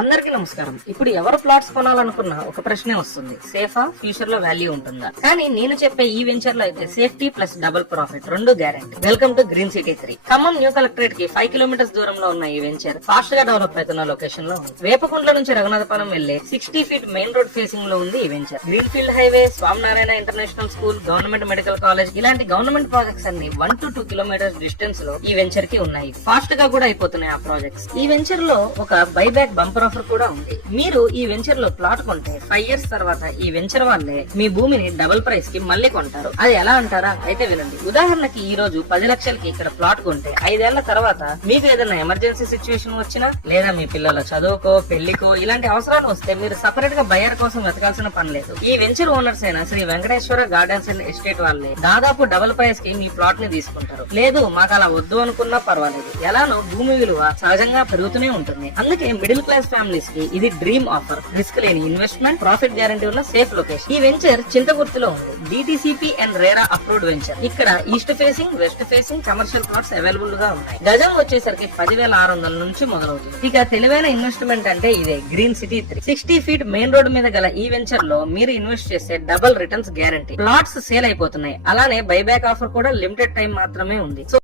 అందరికీ నమస్కారం. ఇప్పుడు ఎవరు ప్లాట్స్ కొనాలనుకున్నా ఒక ప్రశ్నే వస్తుంది, సేఫా, ఫ్యూచర్ లో వాల్యూ ఉంటుందా? కానీ నేను చెప్పే ఈ వెంచర్ లో అయితే సేఫ్టీ ప్లస్ డబుల్ ప్రాఫిట్ రెండు guarantee. Welcome to green city 3. Khammam new collectorate కి 5 కిలోమీటర్స్ దూరంలో ఉన్న ఈ వెంచర్ ఫాస్ట్ గా డెవలప్ అవుతున్న లొకేషన్ లో ఉంది. వేపకుంట్ల నుంచి రఘునాథపురం వెళ్లే 60 ఫీట్ మెయిన్ రోడ్ ఫేసింగ్ లో ఉంది ఈ venture. Green field highway, Swaminarayan international school, government medical college ఇలాంటి గవర్నమెంట్ ప్రాజెక్ట్స్ అన్ని 1 to 2 కిలోమీటర్స్ డిస్టెన్స్ లో ఈ వెంచర్ కి ఉన్నాయి. ఫాస్ట్ గా కూడా అయిపోతున్నాయి ఆ ప్రాజెక్ట్స్. ఈ వెంచర్ లో ఒక బైబ్యాక్ బంపర్ ఆఫర్ కూడా ఉంది. మీరు ఈ వెంచర్ లో ప్లాట్ కొంటే 5 years తర్వాత ఈ వెంచర్ వాళ్ళే మీ భూమిని డబుల్ ప్రైస్ కి మళ్ళీ కొంటారు. అది ఎలా అంటారా? అయితే వినండి. ఉదాహరణకి ఈ రోజు 10 లక్షలకి ఇక్కడ ప్లాట్ కొంటే 5 ఏళ్ల తర్వాత మీకు ఏదైనా ఎమర్జెన్సీ సిచ్యువేషన్ వచ్చినా, లేదా మీ పిల్లల చదువుకో, పెళ్లికో ఇలాంటి అవసరాలు వస్తే మీరు సపరేట్ గా బయర్ కోసం వెతకాల్సిన పని లేదు. ఈ వెంచర్ ఓనర్స్ అయిన Sri Venkateswara gardens and estate వాళ్ళే దాదాపు డబుల్ ప్రైస్ కి మీ ప్లాట్ ని తీసుకుంటారు. లేదు మాకు అలా వద్దు అనుకున్నా పర్వాలేదు, ఎలానో భూమి విలువ సహజంగా పెరుగుతూనే ఉంటుంది. అందుకే మిడిల్ క్లాస్ ఫ్యామిలీస్ కి ఇది డ్రీమ్ ఆఫర్. రిస్క్ లేని ఇన్వెస్ట్మెంట్, ప్రాఫిట్ గ్యారంటీ ఉన్న సేఫ్ లొకేషన్. ఈ వెంచర్ చింతగుర్తిలో ఉంది. DTCP and RERA approved venture. ఇక్కడ east facing, west facing commercial plots available గా ఉన్నాయి. గజం వచ్చేసరికి 10,600 నుంచి మొదలవుతుంది. ఇక తెలివైన ఇన్వెస్ట్మెంట్ అంటే ఇదే green city 3. 60 feet main road మీద గల ఈ వెంచర్ లో మీరు ఇన్వెస్ట్ చేసే double returns guarantee. Plots sale అయిపోతున్నాయి. అలానే బైబ్యాక్ ఆఫర్ కూడా లిమిటెడ్ టైం మాత్రమే ఉంది. సో